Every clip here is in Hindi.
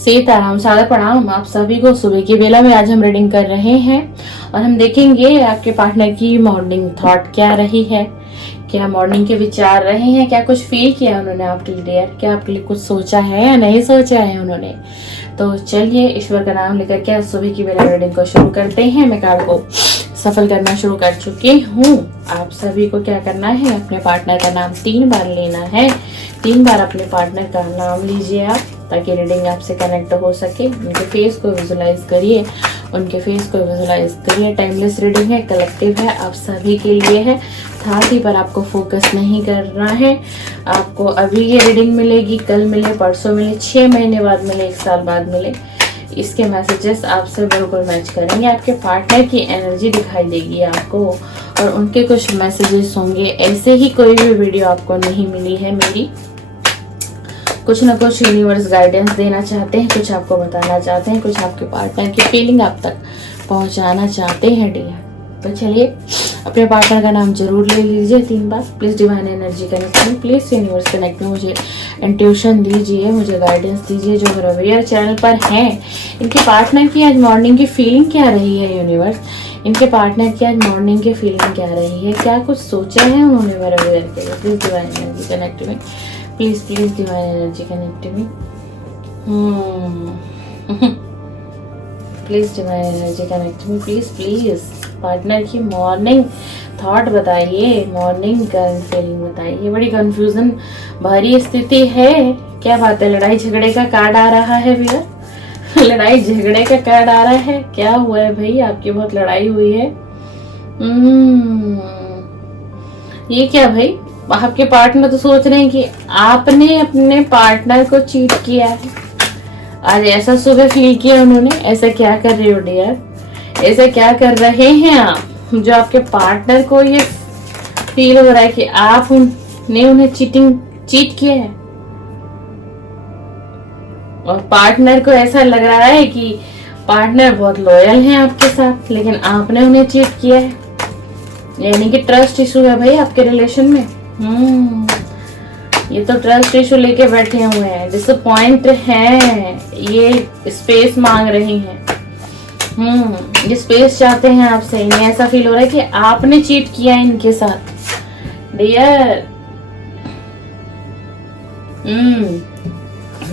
सीताराम, सादर प्रणाम आप सभी को। सुबह की बेला में आज हम रीडिंग कर रहे हैं और हम देखेंगे आपके पार्टनर की मॉर्निंग थॉट क्या रही है, क्या मॉर्निंग के विचार रहे हैं, क्या कुछ फील किया उन्होंने आपके लिए, क्या आपके लिए कुछ सोचा है या नहीं सोचा है उन्होंने। तो चलिए ईश्वर का नाम लेकर के सुबह की बेला रीडिंग को शुरू करते हैं। मैं कार्ड को सफल करना शुरू कर चुकी हूँ। आप सभी को क्या करना है, अपने पार्टनर का नाम 3 बार लेना है। 3 बार अपने पार्टनर का नाम लीजिए आप, ताकि रीडिंग आपसे कनेक्ट हो सके। उनके फेस को विजुलाइज करिए, उनके फेस को विजुलाइज करिए। टाइमलेस रीडिंग है, कलेक्टिव है, आप सभी के लिए है। थर्ड पर आपको फोकस नहीं करना है। आपको अभी ये रीडिंग मिलेगी, कल मिले, परसों मिले, 6 महीने बाद मिले, 1 साल बाद मिले, इसके मैसेजेस आपसे बिल्कुल मैच करेंगे। आपके पार्टनर की एनर्जी दिखाई देगी आपको और उनके कुछ मैसेजेस होंगे। ऐसे ही कोई भी वीडियो आपको नहीं मिली है मेरी। कुछ ना कुछ यूनिवर्स गाइडेंस देना चाहते हैं, कुछ आपको बताना चाहते हैं, कुछ आपके पार्टनर की फीलिंग आप तक पहुंचाना चाहते हैं डियर। तो चलिए अपने पार्टनर का नाम जरूर ले लीजिए 3 बार। प्लीज डिवाइन एनर्जी कनेक्ट में, प्लीज यूनिवर्स कनेक्ट में मुझे इंट्यूशन दीजिए, मुझे गाइडेंस दीजिए जो रवियर चैनल पर हैं। इनके पार्टनर की आज मॉर्निंग की फीलिंग क्या रही है यूनिवर्स, इनके पार्टनर की आज मॉर्निंग की फीलिंग क्या रही है, क्या कुछ सोचा है उन्होंने रवियर के लिए। प्लीज डिवाइन एनर्जी कनेक्ट में, please please divine energy connect में। प्लीज डिवाइन एनर्जी कनेक्ट में, प्लीज प्लीज। पार्टनर की मॉर्निंग थॉट बताइए, मॉर्निंग का फीलिंग बताइए। बड़ी कंफ्यूजन भरी स्थिति है, क्या बात है। लड़ाई झगड़े का कार्ड आ रहा है भैया, लड़ाई झगड़े का कार्ड आ रहा है। क्या हुआ है भाई, आपकी बहुत लड़ाई हुई है। ये क्या भाई, आपके पार्टनर तो सोच रहे हैं कि आपने अपने पार्टनर को चीट किया है। आज ऐसा सुबह फील किया उन्होंने। ऐसा क्या कर रहे हो डियर, ऐसा क्या कर रहे हैं आप जो आपके पार्टनर को ये फील हो रहा है कि आपने उन्हें चीट किया है। और पार्टनर को ऐसा लग रहा है कि पार्टनर बहुत लॉयल है आपके साथ, लेकिन आपने उन्हें चीट किया है। यानी कि ट्रस्ट इशू है भाई आपके रिलेशन में। ये तो ट्रस्ट इशू लेके बैठे हुए हैं, डिसअपॉइंट हैं, ये स्पेस मांग रही हैं। ये स्पेस चाहते हैं आपसे। इन्हें ऐसा फील हो रहा है कि आपने चीट किया है इनके साथ डियर।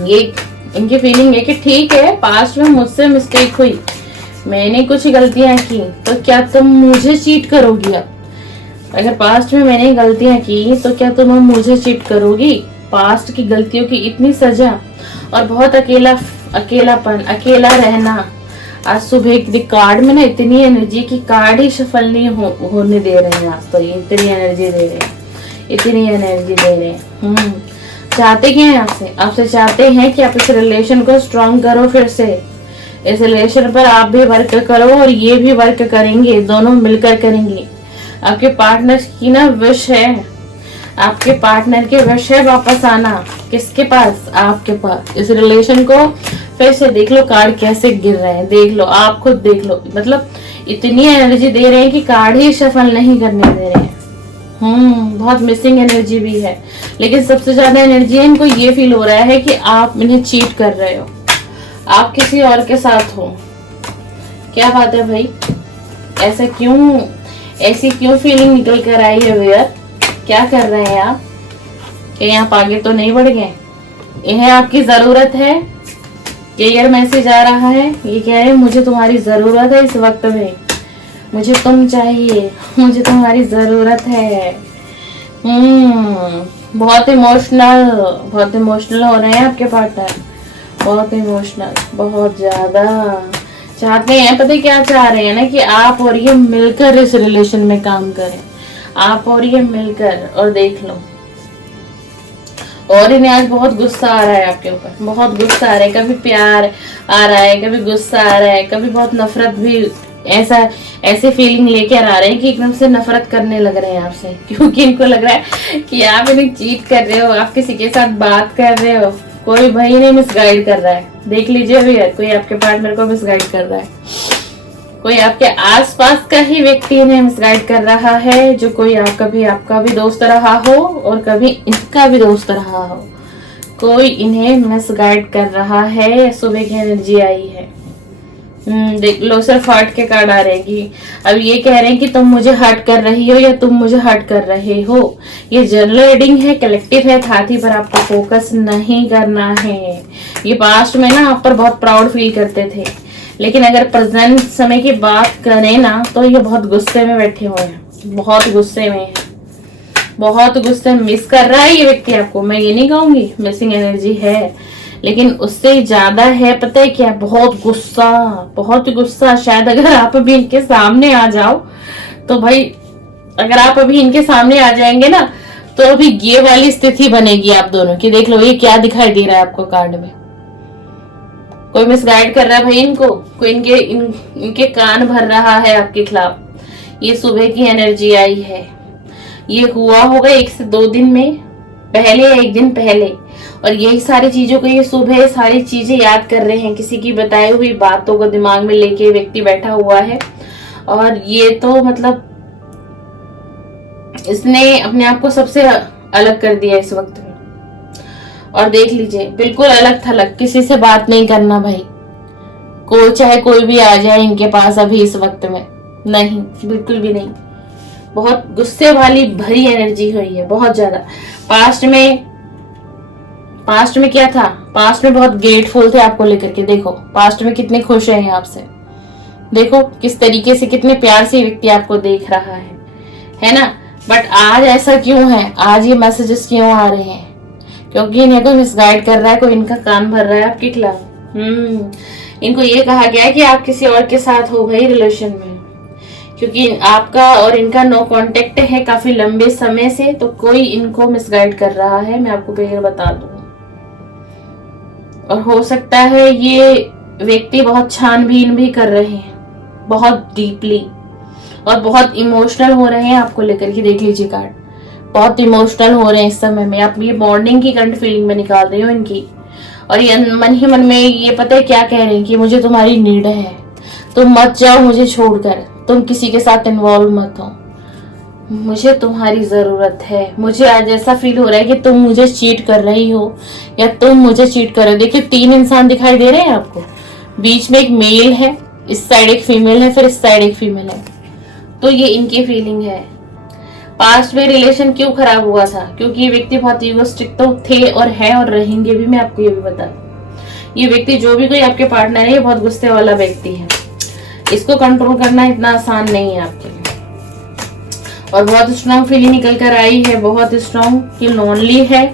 ये इनकी फीलिंग है कि ठीक है, पास्ट में मुझसे मिस्टेक हुई, मैंने कुछ गलतियां की, तो क्या तुम मुझे चीट करोगी अब। अगर पास्ट में मैंने गलतियां की तो क्या तुम मुझे चीट करोगी। पास्ट की गलतियों की इतनी सजा और बहुत अकेलापन, अकेला रहना। आज सुबह के कार्ड में ना इतनी एनर्जी की कार्ड ही सफल नहीं होने दे रहे हैं। आज तो ये इतनी एनर्जी दे रहे हैं, इतनी एनर्जी दे रहे हैं। चाहते क्या है आपसे, आपसे चाहते हैं कि आप इस रिलेशन को स्ट्रॉन्ग करो। फिर से इस रिलेशन पर आप भी वर्क करो और ये भी वर्क करेंगे, दोनों मिलकर करेंगे। आपके पार्टनर की ना विश है, आपके पार्टनर के विश है वापस आना। किसके पास, आपके पास। इस रिलेशन को फिर से देख लो, कार्ड कैसे गिर रहे हैं, देख लो, आप खुद देख लो। मतलब इतनी एनर्जी दे रहे हैं कि कार्ड ही सफल नहीं करने दे रहे हैं। बहुत मिसिंग एनर्जी भी है, लेकिन सबसे ज्यादा एनर्जी है इनको ये फील हो रहा है कि आप इन्हें चीट कर रहे हो, आप किसी और के साथ हो। क्या बात है भाई, ऐसा क्यों, ऐसी क्यों फीलिंग निकल कर आई है भैया। क्या कर रहे हैं आप, कहीं आप आगे तो नहीं बढ़ गए। इन्हें आपकी जरूरत है, क्लियर मैसेज आ रहा है। ये क्या है, मुझे तुम्हारी जरूरत है इस वक्त में, मुझे तुम चाहिए, मुझे तुम्हारी जरूरत है। बहुत इमोशनल हो रहे हैं आपके पार्टनर, बहुत इमोशनल, बहुत ज्यादा चाहते हैं। पता है क्या चाह रहे हैं ना, कि आप और ये मिलकर इस रिलेशन में काम करें, आप और ये मिलकर। और देख लो, और इन्हें आज बहुत गुस्सा आ रहा है आपके ऊपर, बहुत गुस्सा आ रहा है। कभी प्यार आ रहा है, कभी गुस्सा आ रहा है, कभी बहुत नफरत भी। ऐसे फीलिंग लेकर आ रहे हैं कि एकदम से नफरत करने लग रहे हैं आपसे, क्योंकि इनको लग रहा है कि आप इन्हें चीट कर रहे हो, आप किसी के साथ बात कर रहे हो। कोई भाई इन्हें मिसगाइड कर रहा है, देख लीजिए भैया, कोई आपके पार्टनर को मिसगाइड कर रहा है। कोई आपके आसपास का ही व्यक्ति इन्हें मिसगाइड कर रहा है, जो कोई कभी आपका भी दोस्त रहा हो और कभी इनका भी दोस्त रहा हो। कोई इन्हें मिसगाइड कर रहा है, सुबह की एनर्जी आई है। देख लो, सिर्फ हर्ट के कार्ड आ रहेगी। अब ये कह रहे हैं कि तुम मुझे हर्ट कर रही हो या तुम मुझे हर्ट कर रहे हो। ये जनरल रीडिंग है, कलेक्टिव है, साथी पर आपको फोकस नहीं करना है। ये पास्ट में ना आप पर बहुत प्राउड फील करते थे, लेकिन अगर प्रेजेंट समय की बात करें ना तो ये बहुत गुस्से में बैठे हुए हैं, बहुत गुस्से में है, बहुत गुस्से में मिस कर रहा है ये व्यक्ति आपको। मैं ये नहीं कहूंगी मिसिंग एनर्जी है, लेकिन उससे ज्यादा है पता है क्या, बहुत गुस्सा, बहुत गुस्सा। शायद अगर आप अभी इनके सामने आ जाओ तो भाई, अगर आप अभी इनके सामने आ जाएंगे ना तो अभी ये वाली स्थिति बनेगी आप दोनों की। देख लो ये क्या दिखाई दे रहा है आपको कार्ड में। कोई मिसगाइड कर रहा है भाई इनको, कोई इनके कान भर रहा है आपके खिलाफ। ये सुबह की एनर्जी आई है। ये हुआ होगा 1 से 2 दिन में पहले या 1 दिन पहले, और यही सारी चीजों को ये सुबह सारी चीजें याद कर रहे हैं। किसी की बताई हुई बातों को दिमाग में लेके व्यक्ति बैठा हुआ है, और ये तो मतलब इसने अपने आप को सबसे अलग कर दिया इस वक्त में। और देख लीजिए बिल्कुल अलग थलग, किसी से बात नहीं करना भाई। कोई चाहे कोई भी आ जाए इनके पास अभी इस वक्त में, नहीं, बिल्कुल भी नहीं। बहुत गुस्से वाली भरी एनर्जी हुई है, बहुत ज्यादा। पास्ट में क्या था, पास्ट में बहुत ग्रेटफुल थे आपको लेकर के। देखो पास्ट में कितने खुश हैं आपसे, देखो किस तरीके से, कितने प्यार से व्यक्ति आपको देख रहा है ना। बट आज ऐसा क्यों है, आज ये मैसेजेस क्यों आ रहे हैं? क्योंकि इन्हें कोई मिसगाइड कर रहा है, कोई इनका कान भर रहा है आपके खिलाफ। इनको ये कहा गया है कि आप किसी और के साथ हो भाई रिलेशन में, क्योंकि आपका और इनका नो कांटेक्ट है काफी लंबे समय से। तो कोई इनको मिसगाइड कर रहा है, मैं आपको क्लियर बता दूं। और हो सकता है ये व्यक्ति बहुत छानबीन भी कर रहे हैं, बहुत डीपली, और बहुत इमोशनल हो रहे हैं आपको लेकर के। देख लीजिए कार्ड, बहुत इमोशनल हो रहे हैं इस समय में। आप ये मॉर्निंग की करंट फीलिंग में निकाल रहे हो इनकी, और ये मन ही मन में ये पता है क्या कह रहे हैं कि मुझे तुम्हारी नीड है, तुम मत जाओ मुझे छोड़कर, तुम किसी के साथ इन्वॉल्व मत हो, मुझे तुम्हारी जरूरत है। मुझे आज ऐसा फील हो रहा है कि तुम मुझे चीट कर रही हो या तुम मुझे चीट कर रहे हो। देखिए 3 इंसान दिखाई दे रहे हैं आपको, बीच में एक मेल है, इस साइड एक फीमेल है, फिर इस साइड एक फीमेल है। तो ये इनकी फीलिंग है। पास्ट में रिलेशन क्यों खराब हुआ था, क्योंकि ये व्यक्ति बहुत ईगोइस्टिक तो थे और है और रहेंगे भी। मैं आपको ये भी बता दूं, ये व्यक्ति जो भी कोई आपके पार्टनर है, ये बहुत गुस्से वाला व्यक्ति है। इसको कंट्रोल करना इतना आसान नहीं है आपके लिए। और बहुत स्ट्रॉन्ग फीलिंग निकल कर आई है, बहुत स्ट्रॉन्ग, कि लोनली है,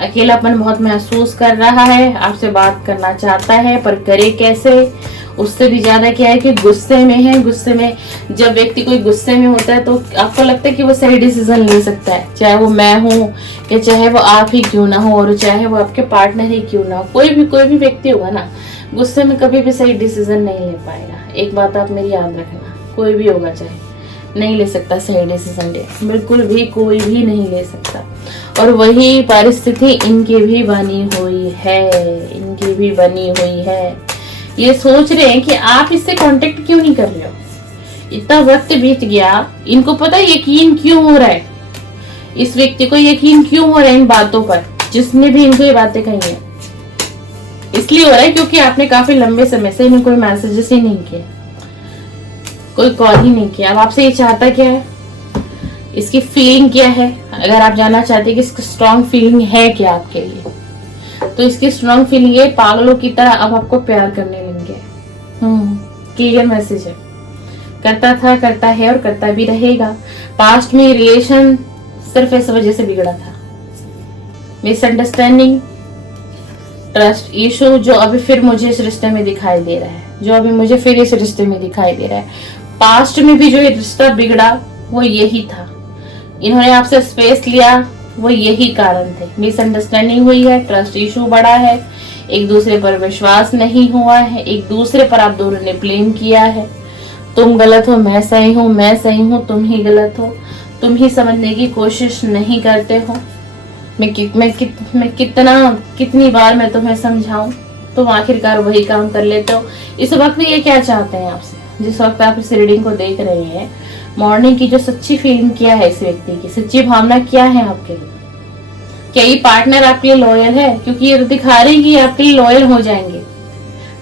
अकेलापन बहुत महसूस कर रहा है, आपसे बात करना चाहता है पर करे कैसे। उससे भी ज्यादा क्या है कि गुस्से में है। गुस्से में जब व्यक्ति कोई गुस्से में होता है तो आपको लगता है कि वो सही डिसीजन ले सकता है, चाहे वो मैं हूँ या चाहे वो आप ही क्यों ना हो, और चाहे वो आपके पार्टनर ही क्यों ना हो। कोई भी व्यक्ति होगा ना, गुस्से में कभी भी सही डिसीजन नहीं ले पाएगा। एक बात आप मेरी याद रखना, कोई भी होगा चाहे, नहीं ले सकता सही डिसीजन, बिल्कुल भी कोई भी नहीं ले सकता। और वही परिस्थिति इनकी भी बनी हुई है, इनकी भी बनी हुई है। ये सोच रहे हैं कि आप इससे कांटेक्ट क्यों नहीं कर रहे हो। इतना वक्त बीत गया, इनको पता यकीन क्यों हो रहा है, इस व्यक्ति को यकीन क्यों हो रहा है इन बातों पर, जिसने भी इनको ये बातें कही है। इसलिए हो रहा है क्योंकि आपने काफी लंबे समय से इन्हें कोई मैसेजेस ही नहीं किया, कोई कॉल ही नहीं किया। अब आपसे ये चाहता क्या है, इसकी फीलिंग क्या है। अगर आप जानना चाहते हैं कि इसकी स्ट्रॉन्ग फीलिंग है क्या आपके लिए, तो इसकी स्ट्रॉन्ग फीलिंग है, पागलों की तरह अब आपको प्यार करने लगे। क्लियर मैसेज है, करता था, करता है और करता भी रहेगा। पास्ट में रिलेशन सिर्फ इस वजह से बिगड़ा था, मिसअंडरस्टैंडिंग, ट्रस्ट इशू, जो अभी फिर मुझे इस रिश्ते में दिखाई दे रहा है, जो अभी मुझे फिर इस रिश्ते में दिखाई दे रहा है। पास्ट में भी जो रिश्ता बिगड़ा वो यही था, इन्होंने आपसे स्पेस लिया, वो यही कारण थे। मिसअंडरस्टैंडिंग हुई है, ट्रस्ट इशू बढ़ा है, एक दूसरे पर विश्वास नहीं हुआ है, एक दूसरे पर आप दोनों ने ब्लेम किया है। तुम गलत हो, मैं सही हूँ, मैं सही हूँ, तुम ही गलत हो, तुम ही समझने की कोशिश नहीं करते हो। मैं कितनी बार मैं तुम्हें समझाऊं, तुम आखिरकार वही काम कर लेते हो। इस वक्त ये क्या चाहते हैं आपसे, जिस वक्त आप इस रीडिंग को देख रहे हैं, मॉर्निंग की जो सच्ची फीलिंग क्या है इस व्यक्ति की, सच्ची भावना क्या है आपके लिए, क्या ये पार्टनर आपके लिए लॉयल है? क्योंकि ये तो दिखा रहे हैं कि ये आपके लिए लॉयल हो जाएंगे।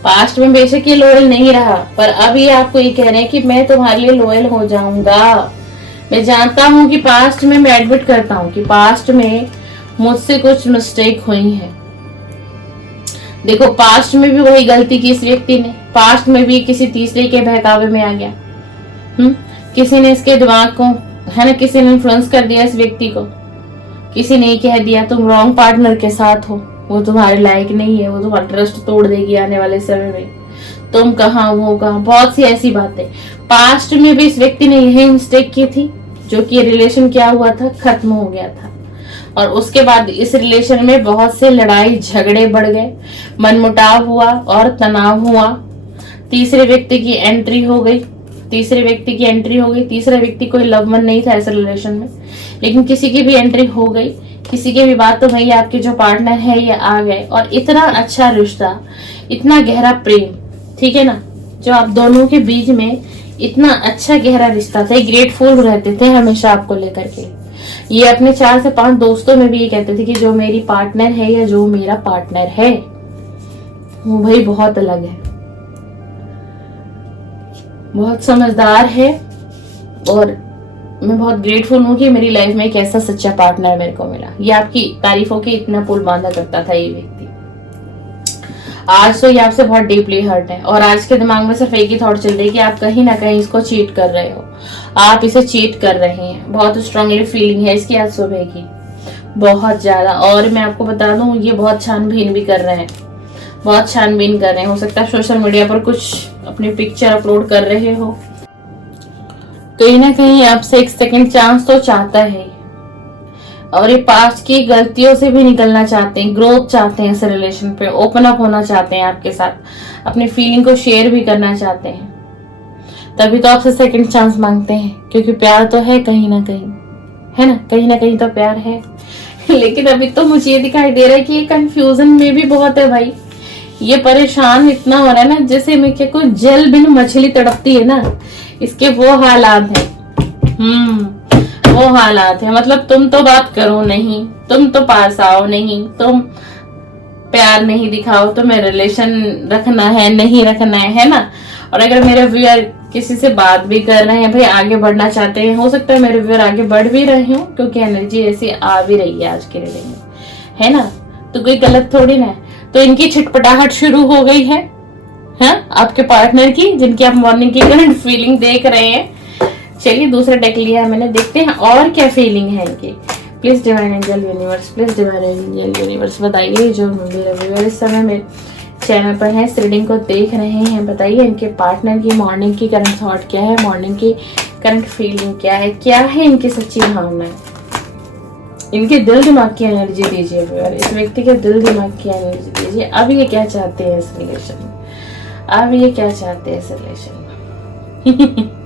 पास्ट में बेशक ये लॉयल नहीं रहा, पर अब ये आपको ये कह रहे हैं कि मैं तुम्हारे लिए लॉयल हो जाऊंगा। मैं जानता हूं कि पास्ट में, मैं एडमिट करता हूं कि पास्ट में मुझसे कुछ मिस्टेक हुई है। देखो, पास्ट में भी वही गलती की इस व्यक्ति ने, पास्ट में भी किसी तीसरे के बहकावे में आ गया। किसी ने इसके दिमाग को, है ना, किसी ने इन्फ्लुएंस कर दिया इस व्यक्ति को। किसी ने कह दिया तुम रॉन्ग पार्टनर के साथ हो, वो तुम्हारे लायक नहीं है, वो तुम्हारा ट्रस्ट तोड़ देगी आने वाले समय में, तुम कहाँ वो कहाँ, बहुत सी ऐसी बातें। पास्ट में भी इस व्यक्ति ने यही मिस्टेक की थी, जो कि रिलेशन क्या हुआ था, खत्म हो गया था। और उसके बाद इस रिलेशन में बहुत से लड़ाई झगड़े बढ़ गए, मनमुटाव हुआ और तनाव हुआ। तीसरे व्यक्ति की एंट्री हो गई, तीसरे व्यक्ति की एंट्री हो गई। तीसरा व्यक्ति कोई लवमन नहीं था इस रिलेशन में, लेकिन किसी की भी एंट्री हो गई, किसी के भी बात, तो भाई आपके जो पार्टनर है ये आ गए। और इतना अच्छा रिश्ता, इतना गहरा प्रेम, ठीक है ना, जो आप दोनों के बीच में इतना अच्छा गहरा रिश्ता था, ग्रेटफुल रहते थे हमेशा आपको लेकर के। ये अपने 4 से 5 दोस्तों में भी ये कहते थे कि जो मेरी पार्टनर है या जो मेरा पार्टनर है वो भाई बहुत अलग है, बहुत समझदार है। और मैं बहुत ग्रेटफुल हूँ कि मेरी लाइफ में एक ऐसा सच्चा पार्टनर मेरे को मिला। ये आपकी तारीफों के इतना पुल बांधा करता था ये व्यक्ति। आज तो ये आपसे बहुत डीपली हर्ट है और आज के दिमाग में सिर्फ एक ही थॉट चल रही है कि आप कहीं ना कहीं इसको चीट कर रहे हो, आप इसे चीट कर रहे हैं। बहुत स्ट्रांगली फीलिंग है इसकी आज सुबह की, बहुत ज्यादा। और मैं आपको बता दूं, ये बहुत छानबीन भी कर रहे हैं, बहुत छानबीन कर रहे हैं। हो सकता है सोशल मीडिया पर कुछ अपनी पिक्चर अपलोड कर रहे हो, कहीं ना कहीं आपसे एक सेकंड चांस तो चाहता है। और ये पास्ट की गलतियों से भी निकलना चाहते हैं, ग्रोथ चाहते हैं, इस रिलेशन पे ओपन अप होना चाहते हैं आपके साथ, अपनी फीलिंग को शेयर भी करना चाहते हैं। तभी तो आपसे सेकंड चांस मांगते हैं, क्योंकि प्यार तो है कहीं ना कहीं, है ना, कहीं ना कहीं तो प्यार है। लेकिन अभी तो मुझे ये दिखाई दे रहा है कि ये कंफ्यूजन में भी बहुत है भाई। ये परेशान इतना हो रहा है ना, जैसे मैं क्या कोई जल बिन मछली तड़पती है ना, इसके वो हालात है। वो हालात है। मतलब तुम तो बात करो नहीं, तुम तो पास आओ नहीं, तुम प्यार नहीं दिखाओ, तुम्हें रिलेशन रखना है नहीं रखना है ना। और अगर मेरे व्यूअर किसी से बात भी कर रहे हैं भाई, आगे बढ़ना चाहते हैं, हो सकता है मेरे व्यूअर आगे बढ़ भी रहे हो, क्योंकि एनर्जी ऐसी आ भी रही है आज के रीडिंग में, है ना, तो कोई गलत थोड़ी ना है। तो इनकी छिटपटाहट शुरू हो गई है, आपके पार्टनर की, जिनकी आप मॉर्निंग की करंट फीलिंग देख रहे हैं। चलिए दूसरा डेक लिया है मैंने, देखते हैं और क्या फीलिंग है इनकी। Please divine angel universe, please divine angel universe बताइए, जो मेरे व्यूअर इस समय मेरे चैनल पर है, इस रीडिंग को देख रहे हैं, बताइए इनके पार्टनर की मॉर्निंग की करंट थॉट क्या है, मॉर्निंग की करंट फीलिंग क्या है इनकी सच्ची भावनाएं। इनके दिल दिमाग की एनर्जी दीजिए व्यूअर, इस व्यक्ति के दिल दिमाग की एनर्जी दीजिए। अब ये क्या चाहते हैं इस रिलेशन में, अब ये क्या चाहते हैं इस रिलेशन में।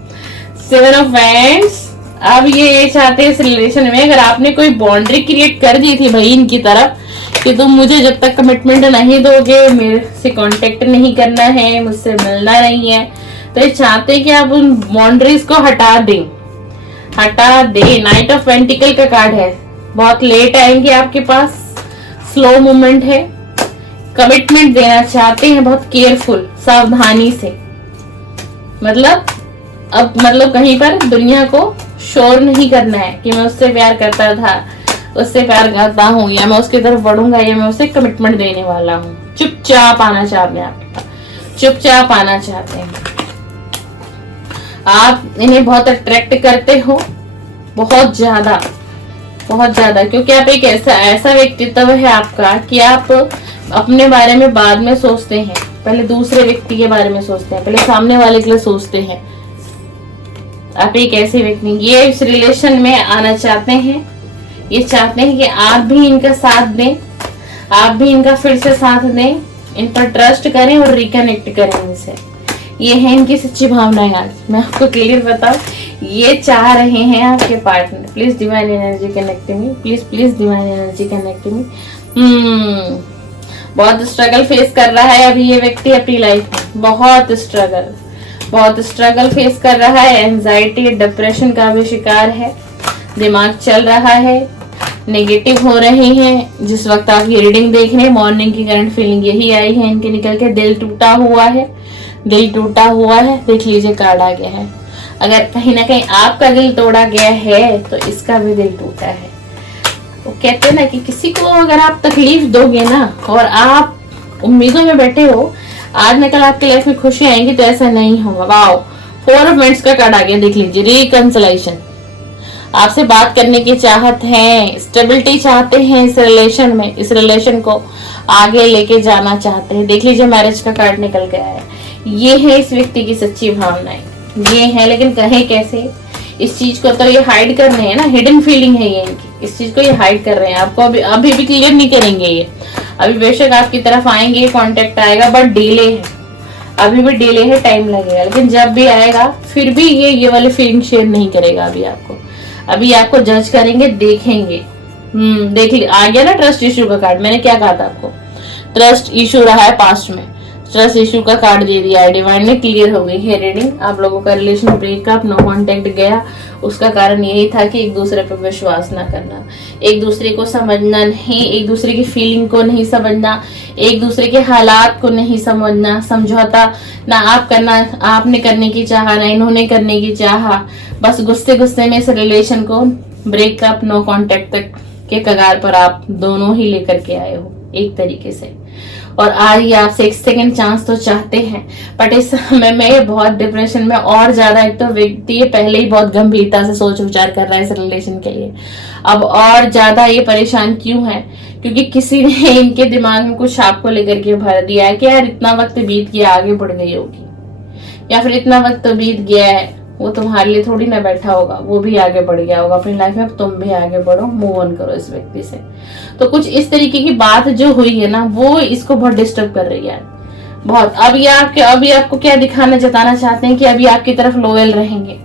7 ऑफ वैंड्स। अब ये चाहते हैं इस रिलेशन में, अगर आपने कोई बाउंड्री क्रिएट कर दी थी भाई इनकी तरफ कि तुम मुझे जब तक कमिटमेंट नहीं दोगे, मेरे से कांटेक्ट नहीं करना है, मुझसे मिलना नहीं है, तो ये चाहते हैं कि आप उन बाउंड्रीज को हटा दें, हटा दे। नाइट ऑफ पेंटिकल का कार्ड है, बहुत लेट आएंगे आपके पास, स्लो मूवमेंट है, कमिटमेंट देना चाहते हैं, बहुत केयरफुल, सावधानी से। मतलब अब कहीं पर दुनिया को शोर नहीं करना है कि मैं उससे प्यार करता था, उससे प्यार करता हूँ, या मैं उसकी तरफ बढ़ूंगा, या मैं उसे कमिटमेंट देने वाला हूँ। चुपचाप आना चाहते हैं आपके पास, चुपचाप आना चाहते हैं। आप इन्हें बहुत अट्रैक्ट करते हो, बहुत ज्यादा, क्योंकि आप एक ऐसा व्यक्तित्व है आपका कि आप अपने बारे में बाद में सोचते हैं, पहले दूसरे व्यक्ति के बारे में सोचते हैं, पहले सामने वाले के लिए सोचते हैं। आप एक ऐसे व्यक्ति, ये इस रिलेशन में आना चाहते हैं, ये चाहते हैं कि आप भी इनका साथ दें, आप भी इनका फिर से साथ दें, इन पर ट्रस्ट करें और रिकनेक्ट करें इनसे। ये है इनकी सच्ची भावनाएं। आज मैं आपको क्लियर बताऊं, ये चाह रहे हैं आपके partner. Please divine energy connect me, please divine energy connect me. बहुत स्ट्रगल फेस कर रहा है अभी ये व्यक्ति अपनी लाइफ में, बहुत स्ट्रगल फेस कर रहा है, एंजाइटी डिप्रेशन का भी शिकार है, दिमाग चल रहा है, नेगेटिव हो रहे हैं। जिस वक्त आप ये रीडिंग देख रहे हैं मॉर्निंग की करंट फीलिंग यही आई है इनके निकल के। दिल टूटा हुआ है, दिल टूटा हुआ है। देख लीजिए कार्ड आ गया है। अगर कहीं ना कहीं आपका दिल तोड़ा गया है तो इसका भी दिल टूटा है। वो कहते हैं ना कि किसी को अगर आप तकलीफ दोगे ना और आप उम्मीदों में बैठे हो आज न कल आपकी लाइफ में खुशी आएंगी, तो ऐसा नहीं होगा। वाओ, 4 ऑफ वांड्स का कार्ड आ गया। देख लीजिए, रिकंसिलेशन। आपसे बात करने की चाहत है, स्टेबिलिटी चाहते हैं इस रिलेशन में, इस रिलेशन को आगे लेके जाना चाहते हैं। देख लीजिए मैरिज का कार्ड निकल गया है। ये है इस व्यक्ति की सच्ची भावनाएं, ये है। लेकिन कहें कैसे? इस चीज को तो ये हाइड कर रहे हैं ना, हिडन फीलिंग है ये इनकी। इस चीज को ये हाइड कर रहे हैं, आपको अभी भी क्लियर नहीं करेंगे ये। अभी बेशक आपकी तरफ आएंगे, कांटेक्ट आएगा, बट डिले है, अभी भी डिले है, टाइम लगेगा। लेकिन जब भी आएगा फिर भी ये वाली फीलिंग शेयर नहीं करेगा अभी आपको। अभी आपको जज करेंगे, देखेंगे। देख ली, आ गया ना ट्रस्ट इशू का कार्ड। मैंने क्या कहा था आपको, ट्रस्ट इशू रहा है पास्ट में, ट्रस्ट इशू का कार्ड दे दिया है। डिवाइन ने क्लियर हो गई है रीडिंग। आप लोगों का रिलेशन ब्रेकअप, नो कांटेक्ट गया, उसका कारण यही था कि एक दूसरे पर विश्वास ना करना, एक दूसरे को समझना नहीं, एक दूसरे की फीलिंग को नहीं समझना, एक दूसरे के हालात को नहीं समझना, समझौता ना आप करना, आपने करने की चाहा ना इन्होंने करने की चाहा। बस गुस्से गुस्से में इस रिलेशन को ब्रेकअप, नो कांटेक्ट तक के कगार पर आप दोनों ही लेकर के आए हो एक तरीके से। और आज ये आपसे एक सेकंड चांस तो चाहते हैं, बट इस समय में बहुत डिप्रेशन में और ज्यादा। एक तो व्यक्ति ये पहले ही बहुत गंभीरता से सोच विचार कर रहा है इस रिलेशन के लिए, अब और ज्यादा ये परेशान क्यों है? क्योंकि किसी ने इनके दिमाग में कुछ आपको लेकर के भर दिया है कि यार इतना वक्त बीत गया, आगे बढ़ गई होगी, या फिर इतना वक्त तो बीत गया है, वो तुम्हारे लिए थोड़ी ना बैठा होगा, वो भी आगे बढ़ गया होगा अपनी लाइफ में, तुम भी आगे बढ़ो, मूव ऑन करो इस व्यक्ति से। तो कुछ इस तरीके की बात जो हुई है ना, वो इसको बहुत डिस्टर्ब कर रही है बहुत। अभी आपको क्या दिखाना जताना चाहते हैं कि अभी आपकी तरफ लॉयल रहेंगे।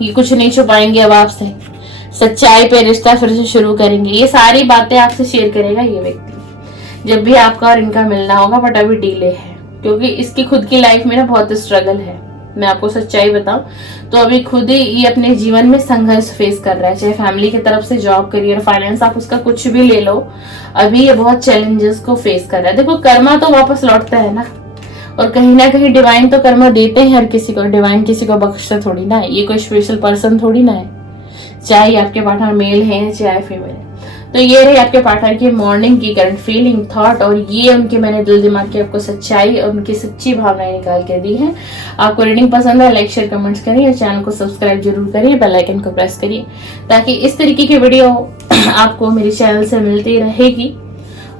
ये कुछ नहीं छुपाएंगे अब आपसे, सच्चाई पे रिश्ता फिर से शुरू करेंगे। ये सारी बातें आपसे शेयर करेगा ये व्यक्ति जब भी आपका और इनका मिलना होगा। बट अभी डिले है क्योंकि इसकी खुद की लाइफ में ना बहुत स्ट्रगल है। मैं आपको सच्चाई बताऊं तो अभी खुद ही ये अपने जीवन में संघर्ष फेस कर रहा है, चाहे फैमिली की तरफ से, जॉब, करियर, फाइनेंस, आप उसका कुछ भी ले लो। अभी ये बहुत चैलेंजेस को फेस कर रहा है। देखो कर्मा तो वापस लौटता है ना, और कहीं ना कहीं डिवाइन तो कर्मा देते हैं हर किसी को। डिवाइन किसी को बख्शता थोड़ी ना है, ये कोई स्पेशल पर्सन थोड़ी ना है, चाहे आपके पार्टनर मेल है चाहे फीमेल है। तो ये रही आपके पार्टनर की मॉर्निंग की करंट फीलिंग, थॉट, और ये उनके मैंने दिल दिमाग की आपको सच्चाई और उनकी सच्ची भावनाएं निकाल के दी है। आपको रीडिंग पसंद है, लाइक शेयर कमेंट्स करिए, चैनल को सब्सक्राइब जरूर करिए, बेल आइकन को प्रेस करिए ताकि इस तरीके की वीडियो आपको मेरे चैनल से मिलती रहेगी।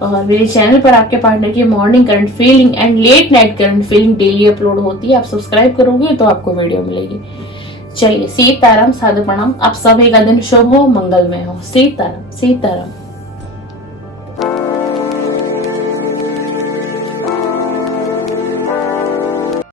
और मेरे चैनल पर आपके पार्टनर की morning current feeling and let night current feeling daily upload होती है। आप सब्सक्राइब करोगे तो आपको वीडियो मिलेगी। चलिए, सीताराम, साधु प्रणाम। आप सभी का दिन शुभ हो, मंगलमय हो। सीताराम, सीताराम।